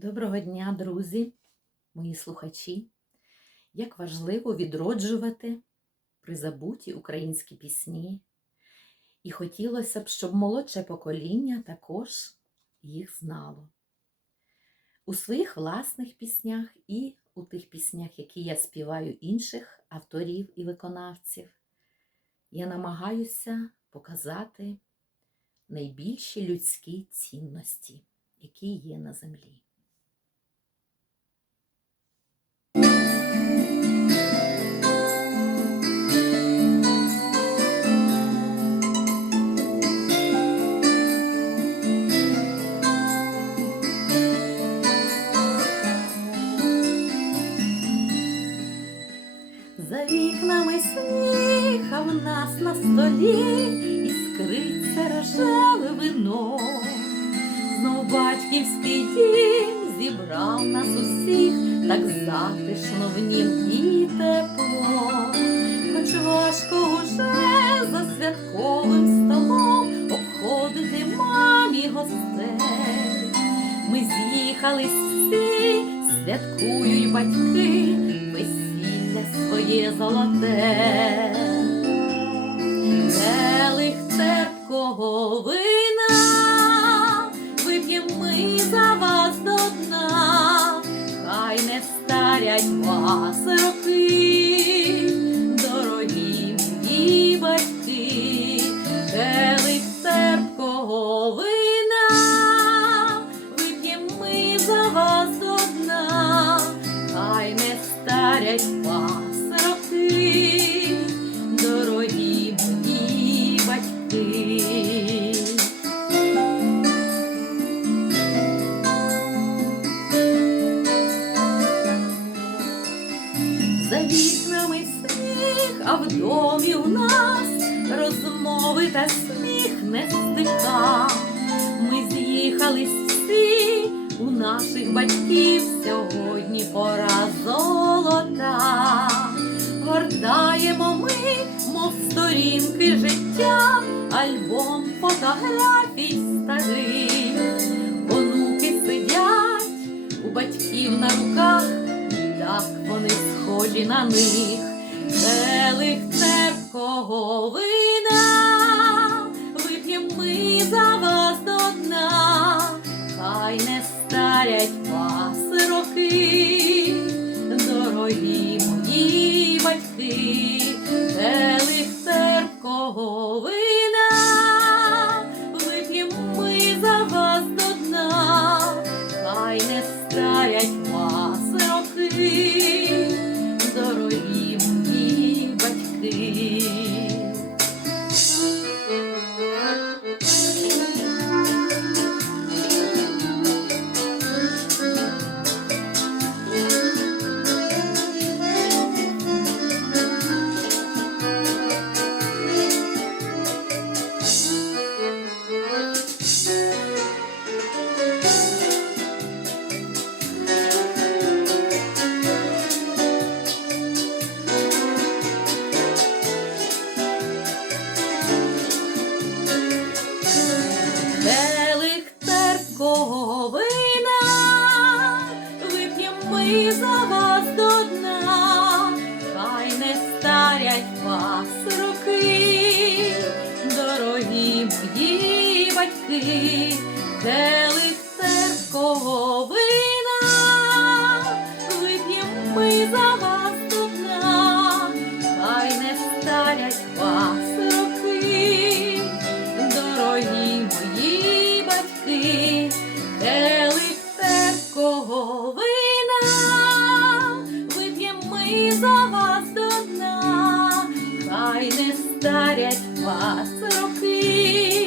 Доброго дня, друзі, мої слухачі. Як важливо відроджувати призабуті українські пісні. І хотілося б, щоб молодше покоління також їх знало. У своїх власних піснях і у тих піснях, які я співаю інших авторів і виконавців, я намагаюся показати найбільші людські цінності, які є на землі. Нас на столі іскриться рожеве вино. Знов батьківський дім зібрав нас усіх, так затишно в нім і тепло. Хоч важко уже за святковим столом обходити мамі гостей. Ми з'їхались всі, святкують батьки, своє золоте. Старять вас а в домі у нас розмови та сміх не стиха. Ми з'їхались всі у наших батьків сьогодні пора золота. Гортаємо ми, мов сторінки життя, альбом фотографій старих. Онуки сидять у батьків на руках, так вони схожі на них. Келих терпкого вина, вип'єм ми за вас до дна, хай не старять вас роки, дорогі старять вас роки, дорогі мої батьки, келих старять вас роки,